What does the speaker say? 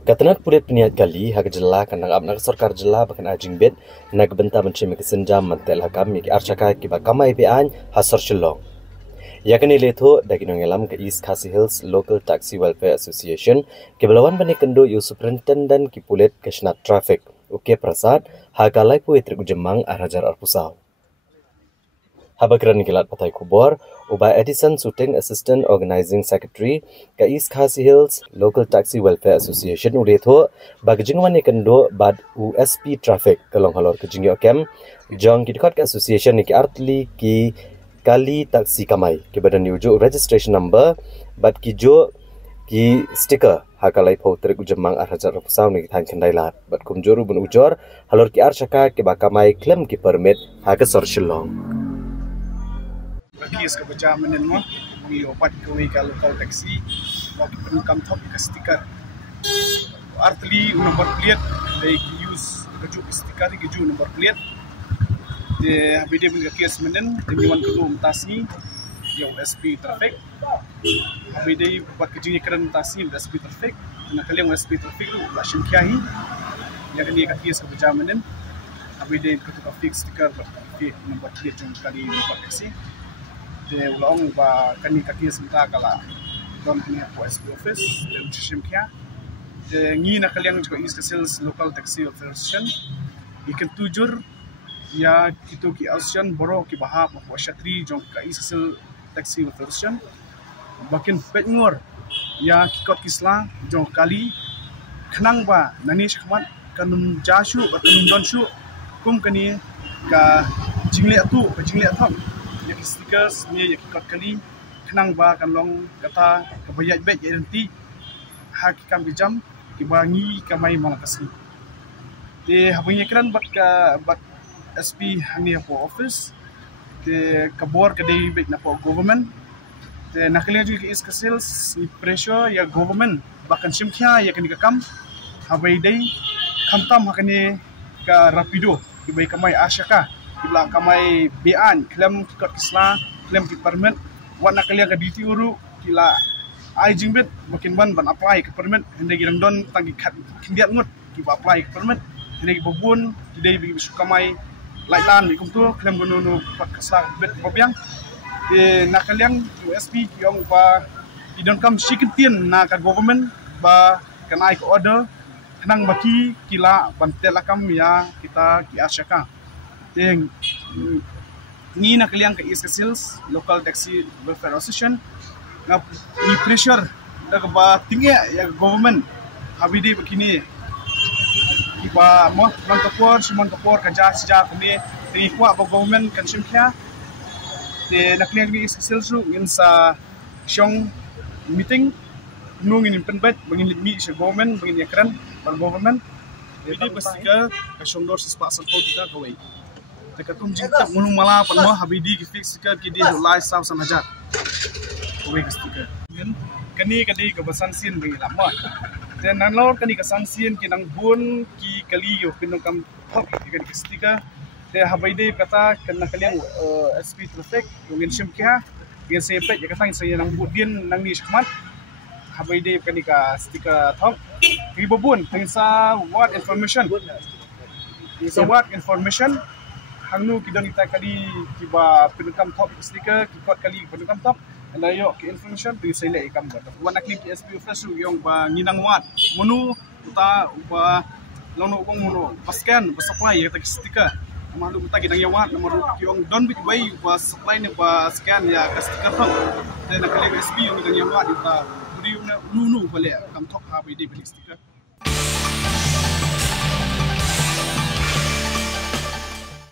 Katanat puret peniat kali hak jela kanang abnak sarkar jela bahkan ajing bet nak benta mencemi kesenjam mantel hakam miki archaka ki bakamai bean hasar shillong. Yakni letho daginong elam ke East Khasi Hills Local Taxi Welfare Association ke belawan bani kendo yu superintendent ki pulet kesnat traffic uke prasad hakalai pu etrik ujemang arajar arpusau. Habakran kilat patai kubor ubai Edison Suting Assistant Organizing Secretary ke East Khasi Hills Local Taxi Welfare Association uletho bagjingwan ni kendo bad USP traffic kalong halor kejingyo kem jong kidkot ke association ni ki artli ki kali taksi kamai ke badan ujuk registration number bad kijo ki sticker hakalai pau terik ujemang arajar arpusau ni than kendai lat bad kumjoru bun ujor halor ki archaka ke bakamai claim ki permit hakasor shillong. Kes kebajaman mo mengi obat kami ke lokal taksi waktu penukam top ke stiker artli nomor plate they use keju stiker keju nomor plate de habide menga kes menen dengan kedua mutasi yang USP traffic habide buat kejunya keren mutasi USP traffic na kalian USP traffic lu langsung kiahi yang ini kes kebajaman habide ketua fix stiker nomor plate jom kali lokal taksi de ulang ba kani kaki senta kala don kini USP office de ucishim kya de ngi na kaliang juga East Sales Local Taxi Association ikan tujur ya kito ki association boro ki bahap ko shatri jong ka East Sales Taxi Association bakin petngor ya kikot kisla jong kali khnang ba nani shkhmat kanun jashu kanun jonshu kum kani ka jingle tu ka jingle tham yang stickers ni yang kikot kali kenang ba kanlong kata kebayat bet identiti hak kam bijam kibangi kamai malakasi de habunya keran bat SP hani po office de kabor kadai bet na po government de nakalian juga is sales ni pressure ya government bahkan simkya ya kani kam habai dai kamtam hakani ka rapido kibai kamai asyaka bila kamai bean klaim kikot kisla klaim ki permit wana kalian ka DT uru kila ai jingbet makin ban apply ke permit hende girang don tangi khat kindiat ngut ki apply ke permit hende ki bobun kidai bi su kamai lailan ni kumtu klaim gono pak kisla bet bobyang de nakalian USP yong ba idon kam sikitien na ka government ba kanai ko order kenang baki kila bantelakam ya kita ki asyaka Deng ni nak kalian ke East Sales Local Taxi Welfare Association na ni pressure dah ba tinggi ya government habidi begini iba mo semang kapor kerja sejak ni kuat ba government kan simkya de nak kalian ke East Sales su in sa syong meeting nungin penbet bangin mi sa government bangin yakran bar government jadi basika ka syongdor sispa santo kita kawai Tekatum jintak mulung mala panmo habidi ki fix ka ki di live saw sanajar kowe ka sticker kani kadi ka basansin bi lamma then nanlor kani ka sansin ki nang bun ki kali yo pinong kam top ki ka sticker de habidi kata kana kaliang SP traffic ngin sim kya ngin sepet ya kata saya nang budin nang ni shmat habidi kani ka sticker top ki bobun tengsa what information so what information hangnu kidon kita kali kiba penukam top sticker kikot kali penukam top layo ke information tu saya le ikam gat wana klik SP office yung ba nginang wat munu uta ba lono kong munu paskan ba supply ya sticker malu uta gidang yawat nomor yung don bit bay ba supply ne ba scan ya ka sticker top dan kali SP yung gidang yawat uta budi nunu bale kam top ha ba di sticker